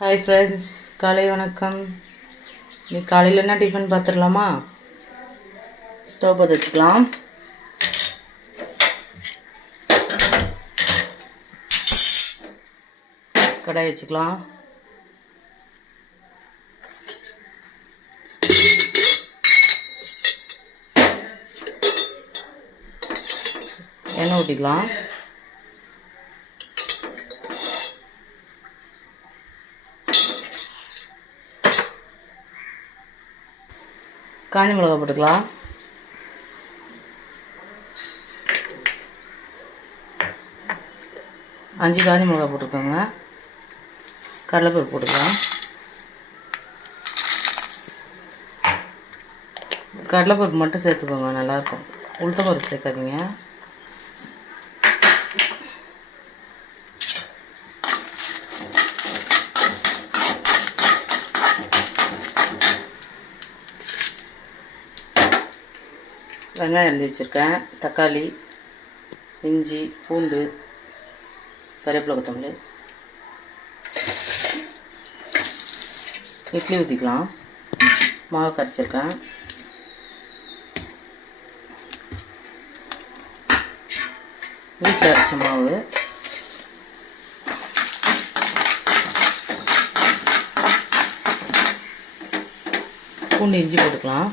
Hi friends, காலை வணக்கம். நீ காலையில் என்ன டிஃபன் பார்த்துடலாமா? ஸ்டவ் பற்ற வச்சுக்கலாம். கடாய் வச்சுக்கலாம். எண்ணெய் ஊற்றிக்கலாம். காஞ்ச மிளகா போட்டுக்கலாம். அஞ்சு காஞ்ச மிளகா போட்டுக்கோங்க. கடலைப்பருப்பு போட்டுக்கலாம். கடலைப்பருப்பு மட்டும் சேர்த்துக்கோங்க, நல்லாயிருக்கும். உளுத்தம்பருப்பு சேர்க்காதீங்க. வெங்காயம் அரிஞ்சு வச்சுருக்கேன். தக்காளி, இஞ்சி, பூண்டு, கருவேப்பிலை, கொத்தமல்லி. இட்லி ஊற்றிக்கலாம். மாவு கரைச்சிருக்கேன். வீட்டில் அரைச்ச மாவு. பூண்டு, இஞ்சி போட்டுக்கலாம்.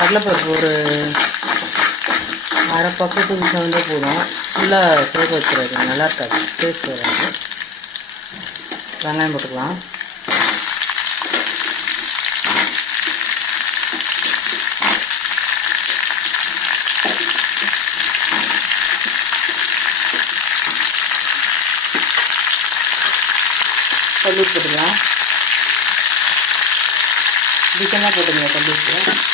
கடலைப்பருப்பு ஒரு அரை பக்கத்துக்கு சேர்ந்தே போதும். ஃபுல்லாக சேர்க்க வச்சுருவாங்க, நல்லா இருக்காது, டேஸ்ட் வராது. வெங்காயம் போட்டுக்கலாம். கல்லூரி போட்டுக்கலாம். இதுக்கெல்லாம் போட்டுங்க கல்லூரிக்கு.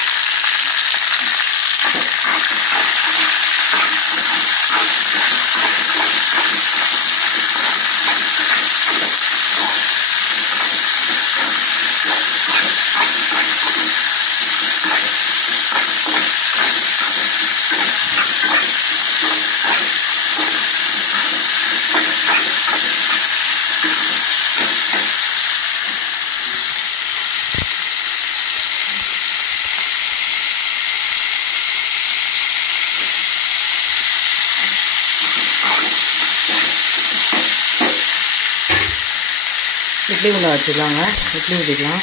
இட்லி குண்டா வச்சுக்கலாங்க. இட்லி ஊற்றிக்கலாம்.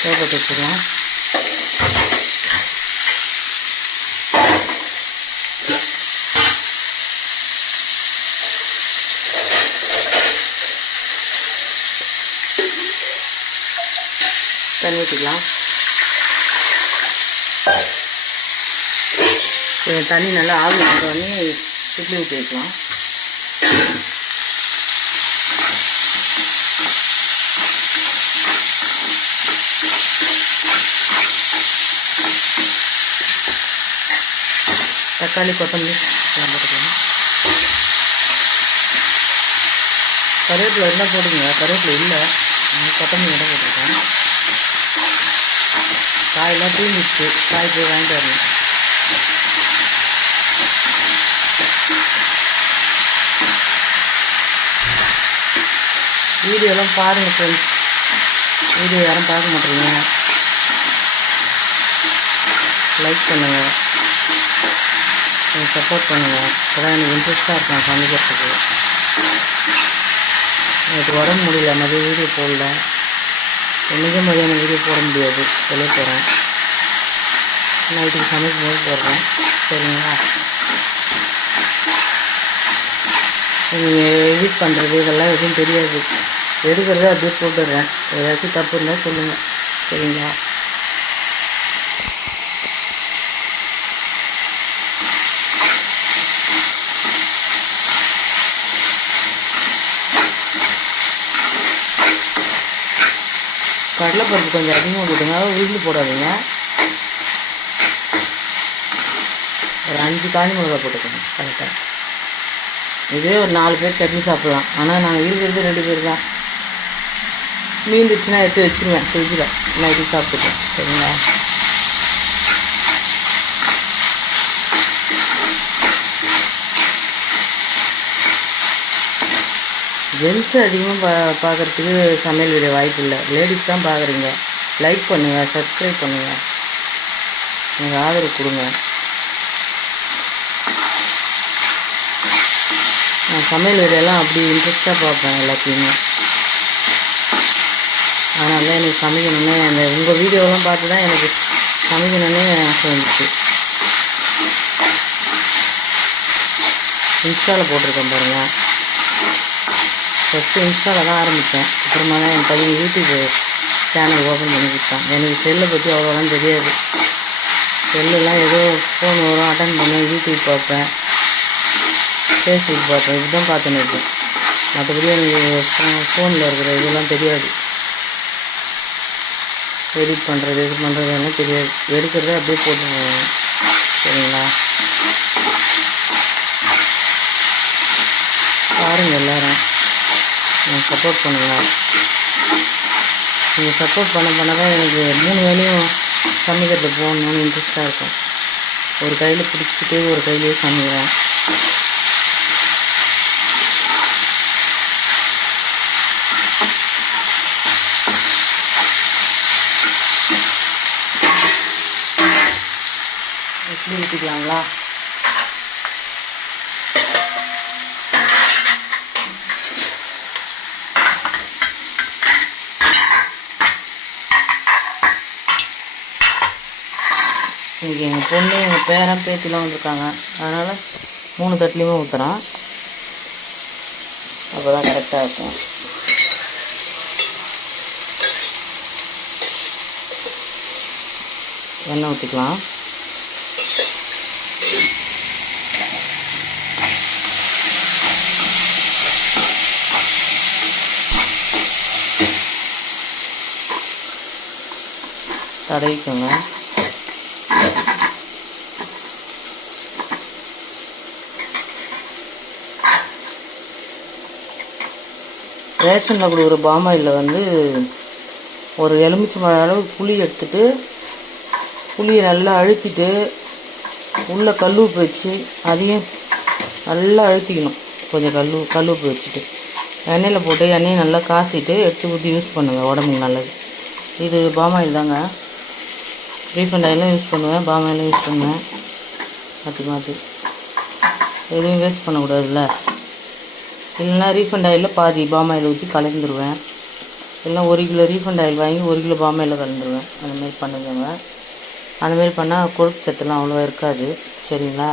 சோப்பத்தை வச்சுக்கலாம். தண்ணி ஊற்றிக்கலாம். தண்ணி நல்லா ஆவி வந்தோடனே இட்லி ஊற்றி வைக்கலாம். தக்காளி, கொத்தமல்லி போட்டுக்கலாம். கருவேப்பிலை இருந்தால் போடுங்க. கருவேப்பிலை இல்லை, கொத்தமல்லி மட்டும் போட்டுருக்கேன். காயெல்லாம் தூங்கிடுச்சு. காய் போய் வாங்கிட்டு வரணும். வீடியோலாம் பாருங்கள் ஃப்ரெண்ட்ஸ். வீடியோ யாரும் பார்க்க மாட்டேறீங்க. லைக் பண்ணுங்கள், எனக்கு சப்போர்ட் பண்ணுங்கள். அப்போதான் எனக்கு இன்ட்ரெஸ்ட்டாக இருக்கும் சமைக்கிறதுக்கு. எனக்கு உடம்பு முடியல, மதியம் வீடியோ போடல. என்றைக்கும் மதியானம் வீடியோ போட முடியாது, வெளியே போகிறேன். நைட்டுக்கு சமைக்கும் போது போடுறேன், சரிங்களா? நீங்கள் எடிட் பண்ணுறது இதெல்லாம் எதுவும் தெரியாது. எடுக்கிறத அப்படியே போட்டுடுறேன். ஏதாச்சும் தப்பு இருந்தால் சொல்லுங்கள், சரிங்களா? கடலைப்பருப்பு கொஞ்சம் அதிகமாக போட்டுங்க, உளுந்து போடாதீங்க. ஒரு 5 காஞ்சி மிளகா போட்டுக்கோங்க கரெக்டாக. இதே ஒரு 4 பேர் சட்னி சாப்பிட்லாம். ஆனால் நாங்கள் இருக்கிறது 2 பேர் தான். மீந்துச்சுன்னா எடுத்து வச்சுருவேன் ஃப்ரிட்ஜில், நைட்டு சாப்பிட்டுக்கேன். சரிங்களா? ஜென்ஸு அதிகமாக பார்க்குறதுக்கு சமையல் வீடியோ வாய்ப்பு இல்லை. லேடிஸ் தான் பார்க்குறீங்க. லைக் பண்ணுங்கள், சப்ஸ்கிரைப் பண்ணுங்கள், நீங்கள் ஆதரவு கொடுங்க. நான் சமையல் வீடியோலாம் அப்படி இன்ட்ரெஸ்ட்டாக பார்ப்பேன் எல்லாத்தையுமே. அதனால தான் எனக்கு சமைக்கணுன்னே அந்த உங்கள் வீடியோலாம் பார்த்து தான் எனக்கு சமைக்கணுன்னே ஆசை வந்துச்சு. இன்ஸ்டாவில் போட்டிருக்கேன் பாருங்கள். ஃபஸ்ட்டு இன்ஸ்டாவில் தான் ஆரம்பித்தேன். அப்புறமா தான் என் பையன் யூடியூப் சேனல் ஓப்பன் பண்ணி கொடுத்தான். எனக்கு செல்லை பற்றி அவ்வளோலாம் தெரியாது. செல்லுலாம் ஏதோ ஃபோன் வரும், அட்டன் பண்ணுவேன், யூடியூப் பார்ப்பேன், ஃபேஸ்புக் பார்ப்பேன், இப்படி தான் பார்த்துன்னு இருக்கேன். மற்றபடி எனக்கு ஃபோனில் இருக்கிற இதெல்லாம் தெரியாது. எடிட் பண்ணுறது இது பண்ணுறதுலாம் தெரியாது. எடுக்கிறத அப்படியே போட்டுருவேன். சரிங்களா? பாருங்கள் எல்லோரும், நீங்கள் சப்போர்ட் பண்ணுங்கள். நீங்கள் சப்போர்ட் பண்ண தான் எனக்கு 3 வேலையும் சமைக்கிறது போகணுன்னு இன்ட்ரெஸ்ட்டாக இருக்கும். ஒரு கையில் பிடிச்சிட்டு ஒரு கையிலேயே சமைக்கிறேன். இட்லி ஊற்றிக்கலாங்களா? இன்றைக்கி எங்கள் பொண்ணு எங்கள் பேரன் பேத்திலாம் வந்திருக்காங்க. அதனால் 3 தட்டுலேயுமே ஊற்றுறான். அப்போ தான் கரெக்டாக இருக்கும். எண்ணெய் ஊற்றிக்கலாம். தடவிக்கோங்க. ரேஷனில் கொடுக்குற பாமாயில் வந்து ஒரு எலுமிச்சம்பழம் அளவு புளி எடுத்துட்டு, புளியை நல்லா அழுத்திட்டு உள்ளே கல்லுப்பு வச்சு அதையும் நல்லா அழுத்திக்கணும். கொஞ்சம் கல்லுப்பு வச்சுட்டு எண்ணெயில் போட்டு எண்ணெயை நல்லா காசிட்டு எடுத்து ஊற்றி யூஸ் பண்ணுங்கள், உடம்புக்கு நல்லது. இது பாமாயில் தாங்க. ரீஃபண்ட் ஆயிலும் யூஸ் பண்ணுவேன், பாமாயிலும் யூஸ் பண்ணுவேன். மாற்றி எதுவும் வேஸ்ட் பண்ணக்கூடாதுல்ல. இல்லைன்னா ரீஃபண்ட் ஆயிலில் பாதி பாமாயில் ஊற்றி கலந்துருவேன். இல்லைன்னா 1 கிலோ ரீஃபண்ட் ஆயில் வாங்கி 1 கிலோ பாமாயில் கலந்துருவேன். அந்தமாரி பண்ணுங்க. அந்தமாரி பண்ணால் கொழுப்பு சத்துலாம் அவ்வளோவா இருக்காது. சரிங்களா?